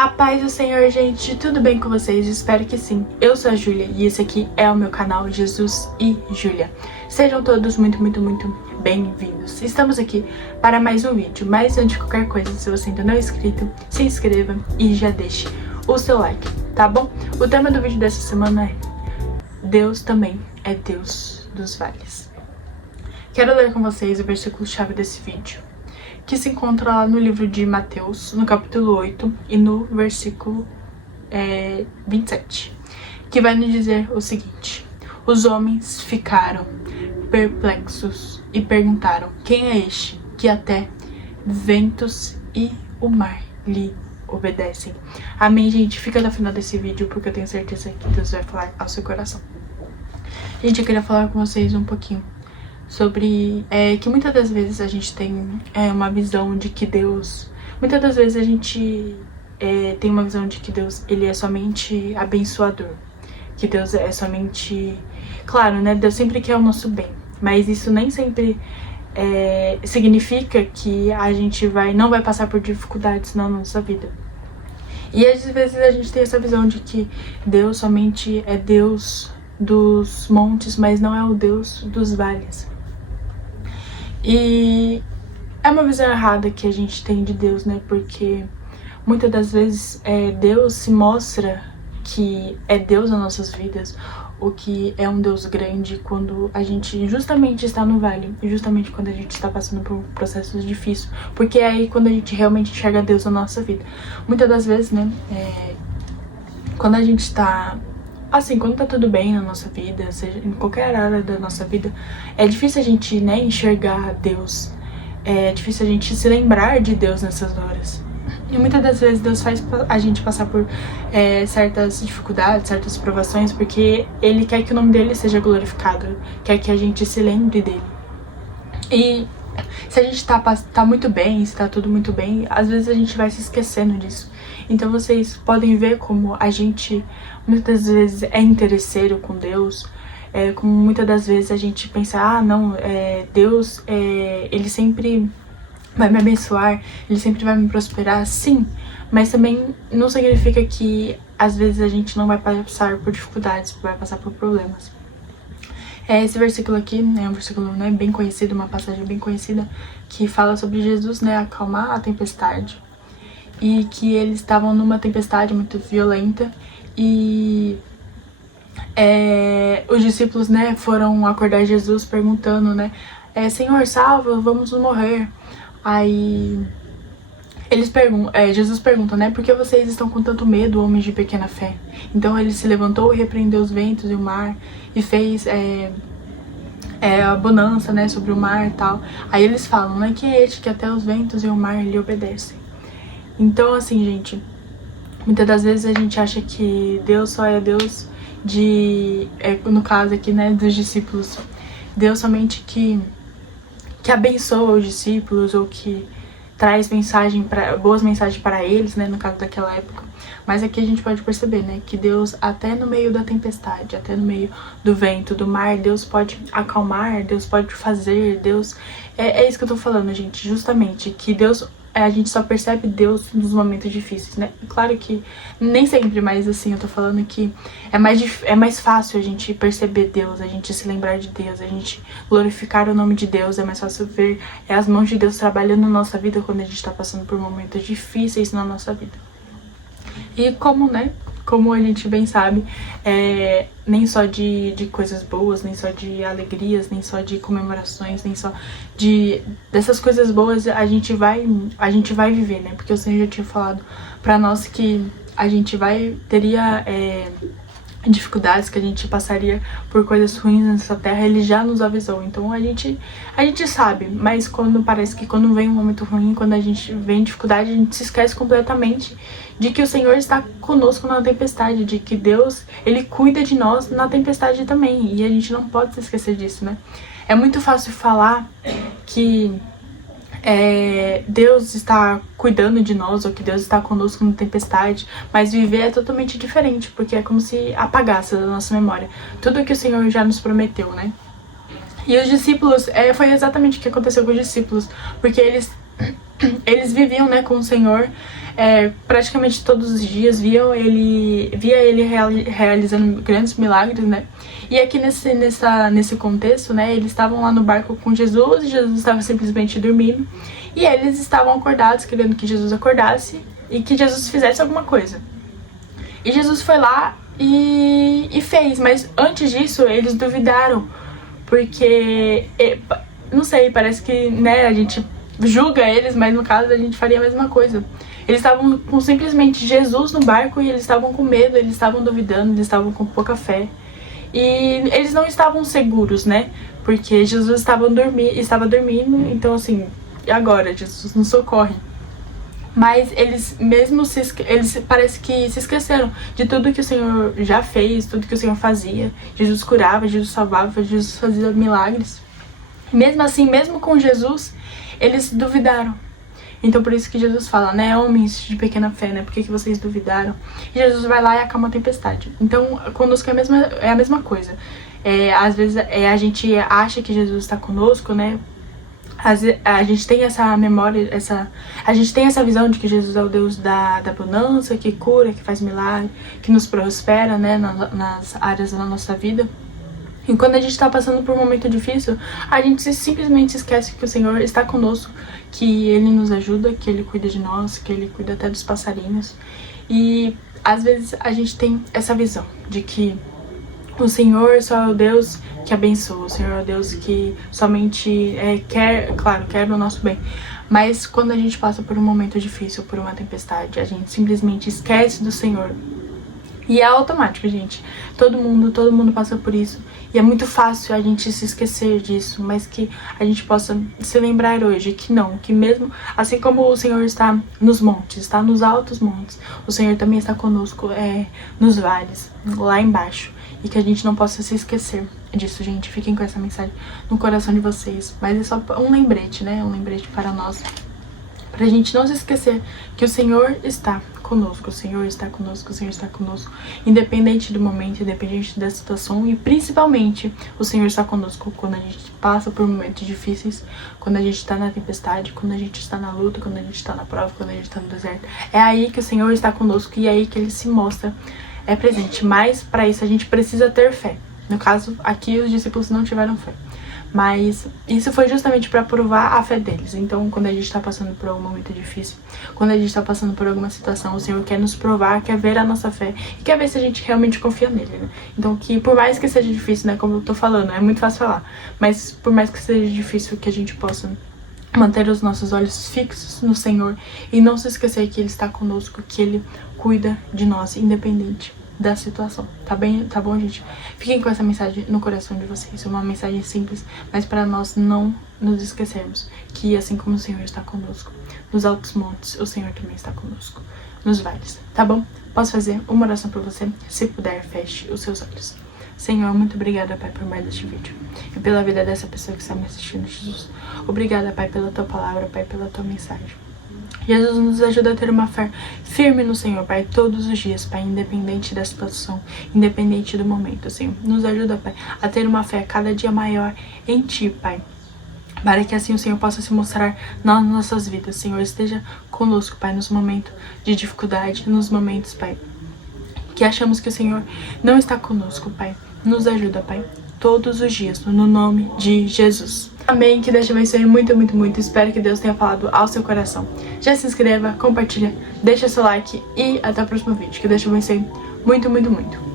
A paz do Senhor, gente, tudo bem com vocês? Espero que sim. Eu sou a Júlia e esse aqui é o meu canal Jesus e Júlia. Sejam todos muito bem-vindos. Estamos aqui para mais um vídeo, mas antes de qualquer coisa, se você ainda não é inscrito, se inscreva e já deixe o seu like, tá bom? O tema do vídeo dessa semana é Deus também é Deus dos vales. Quero ler com vocês o versículo-chave desse vídeo, que se encontra lá no livro de Mateus, no capítulo 8 e no versículo 27, que vai nos dizer o seguinte: os homens ficaram perplexos e perguntaram: quem é este que até ventos e o mar lhe obedecem? Amém, gente? Fica no final desse vídeo porque eu tenho certeza que Deus vai falar ao seu coração. Gente, eu queria falar com vocês um pouquinho sobre que muitas das vezes a gente tem uma visão de que Deus... Muitas das vezes a gente tem uma visão de que Deus, ele é somente abençoador. Que Deus é somente... Claro, né? Deus sempre quer o nosso bem. Mas isso nem sempre significa que a gente não vai passar por dificuldades na nossa vida. E às vezes a gente tem essa visão de que Deus somente é Deus dos montes, mas não é o Deus dos vales. E é uma visão errada que a gente tem de Deus, né? Porque muitas das vezes Deus se mostra que é Deus nas nossas vidas, ou que é um Deus grande quando a gente justamente está no vale, e justamente quando a gente está passando por processos difíceis, porque é aí quando a gente realmente enxerga Deus na nossa vida. Muitas das vezes, né, quando a gente tá assim, quando tá tudo bem na nossa vida, seja em qualquer área da nossa vida, é difícil a gente, né, enxergar Deus. É difícil a gente se lembrar de Deus nessas horas. E muitas das vezes Deus faz a gente passar por certas dificuldades, certas provações, porque Ele quer que o nome dele seja glorificado, quer que a gente se lembre dele. E se a gente tá muito bem, se tá tudo muito bem, às vezes a gente vai se esquecendo disso. Então vocês podem ver como a gente muitas vezes é interesseiro com Deus, como muitas das vezes a gente pensa, não, Deus, ele sempre vai me abençoar, ele sempre vai me prosperar, sim, mas também não significa que às vezes a gente não vai passar por dificuldades, vai passar por problemas. Esse versículo aqui é um versículo, né, bem conhecido, uma passagem bem conhecida, que fala sobre Jesus, né, acalmar a tempestade, e que eles estavam numa tempestade muito violenta, e os discípulos, né, foram acordar Jesus perguntando, né, Senhor, salva, vamos morrer. Aí Jesus pergunta, né, por que vocês estão com tanto medo, homens de pequena fé? Então ele se levantou e repreendeu os ventos e o mar, e fez a bonança, né, sobre o mar e tal. Aí eles falam, né, quem é este que até os ventos e o mar lhe obedecem? Então, assim, gente, muitas das vezes a gente acha que Deus só é Deus no caso aqui, né, dos discípulos. Deus somente que abençoa os discípulos, ou que traz boas mensagens para eles, né, no caso daquela época. Mas aqui a gente pode perceber, né, que Deus, até no meio da tempestade, até no meio do vento, do mar, Deus pode acalmar, Deus pode fazer, Deus... É isso que eu tô falando, gente, justamente, que Deus... a gente só percebe Deus nos momentos difíceis, né? Claro que nem sempre, mas assim, eu tô falando que é mais fácil a gente perceber Deus, a gente se lembrar de Deus, a gente glorificar o nome de Deus, é mais fácil ver as mãos de Deus trabalhando na nossa vida quando a gente tá passando por momentos difíceis na nossa vida. E como a gente bem sabe, nem só de coisas boas, nem só de alegrias, nem só de comemorações, nem só dessas coisas boas a gente vai viver, né? Porque o Senhor já tinha falado pra nós que a gente teria dificuldades, que a gente passaria por coisas ruins nessa terra. Ele já nos avisou, então a gente sabe, mas parece que quando vem um momento ruim, quando a gente vem dificuldade, a gente se esquece completamente de que o Senhor está conosco na tempestade, de que Deus, ele cuida de nós na tempestade também, e a gente não pode se esquecer disso, né? É muito fácil falar que Deus está cuidando de nós, ou que Deus está conosco na tempestade, mas viver é totalmente diferente, porque é como se apagasse da nossa memória tudo que o Senhor já nos prometeu, né? E os discípulos, foi exatamente o que aconteceu com os discípulos, porque eles viviam, né, com o Senhor, praticamente todos os dias via ele realizando grandes milagres, né? E aqui nesse contexto, né, eles estavam lá no barco com Jesus e Jesus estava simplesmente dormindo. E eles estavam acordados, querendo que Jesus acordasse e que Jesus fizesse alguma coisa. E Jesus foi lá e fez, mas antes disso eles duvidaram, porque, não sei, parece que, né, a gente julga eles, mas no caso a gente faria a mesma coisa. Eles estavam com simplesmente Jesus no barco e eles estavam com medo, eles estavam duvidando, eles estavam com pouca fé. E eles não estavam seguros, né, porque Jesus estava dormindo, então assim, e agora? Jesus nos socorre. Mas eles parece que se esqueceram de tudo que o Senhor já fez, tudo que o Senhor fazia. Jesus curava, Jesus salvava, Jesus fazia milagres. Mesmo assim, mesmo com Jesus, eles duvidaram. Então por isso que Jesus fala, né, homens de pequena fé, né, por que vocês duvidaram? E Jesus vai lá e acalma a tempestade. Então conosco é a mesma coisa. Às vezes a gente acha que Jesus está conosco, né, a gente tem essa memória, a gente tem essa visão de que Jesus é o Deus da abundância, que cura, que faz milagre, que nos prospera, né, nas áreas da nossa vida. E quando a gente está passando por um momento difícil, a gente simplesmente esquece que o Senhor está conosco, que Ele nos ajuda, que Ele cuida de nós, que Ele cuida até dos passarinhos. E às vezes a gente tem essa visão de que o Senhor só é o Deus que abençoa, o Senhor é o Deus que somente quer o nosso bem. Mas quando a gente passa por um momento difícil, por uma tempestade, a gente simplesmente esquece do Senhor. E é automático, gente. Todo mundo passa por isso. E é muito fácil a gente se esquecer disso, mas que a gente possa se lembrar hoje que não, que mesmo assim como o Senhor está nos montes, está nos altos montes, o Senhor também está conosco nos vales, lá embaixo. E que a gente não possa se esquecer disso, gente. Fiquem com essa mensagem no coração de vocês. Mas é só um lembrete, né? Um lembrete para nós. Pra gente não se esquecer que o Senhor está conosco. O Senhor está conosco, o Senhor está conosco. Independente do momento, independente da situação. E principalmente, o Senhor está conosco quando a gente passa por momentos difíceis. Quando a gente está na tempestade, quando a gente está na luta, quando a gente está na prova, quando a gente está no deserto. É aí que o Senhor está conosco e é aí que Ele se mostra presente, mas para isso a gente precisa ter fé. No caso, aqui os discípulos não tiveram fé, mas isso foi justamente para provar a fé deles. Então, quando a gente está passando por algum momento difícil, quando a gente está passando por alguma situação, o Senhor quer nos provar, quer ver a nossa fé e quer ver se a gente realmente confia nele, né? Então, que por mais que seja difícil, né, como eu tô falando, é muito fácil falar, mas por mais que seja difícil, que a gente possa manter os nossos olhos fixos no Senhor e não se esquecer que Ele está conosco, que Ele cuida de nós, independente da situação, tá bom, gente? Fiquem com essa mensagem no coração de vocês, uma mensagem simples, mas para nós não nos esquecermos que assim como o Senhor está conosco, nos altos montes, o Senhor também está conosco, nos vales, tá bom? Posso fazer uma oração por você? Se puder, feche os seus olhos. Senhor, muito obrigada, Pai, por mais deste vídeo e pela vida dessa pessoa que está me assistindo, Jesus. Obrigada, Pai, pela Tua palavra, Pai, pela Tua mensagem. Jesus, nos ajuda a ter uma fé firme no Senhor, Pai, todos os dias, Pai, independente da situação, independente do momento, Senhor. Nos ajuda, Pai, a ter uma fé cada dia maior em Ti, Pai, para que assim o Senhor possa se mostrar nas nossas vidas. Senhor, esteja conosco, Pai, nos momentos de dificuldade, nos momentos, Pai, que achamos que o Senhor não está conosco, Pai. Nos ajuda, Pai, todos os dias, no nome de Jesus. Amém, que Deus te abençoe muito, muito, muito. Espero que Deus tenha falado ao seu coração. Já se inscreva, compartilha, deixa seu like e até o próximo vídeo. Que Deus te abençoe muito, muito, muito.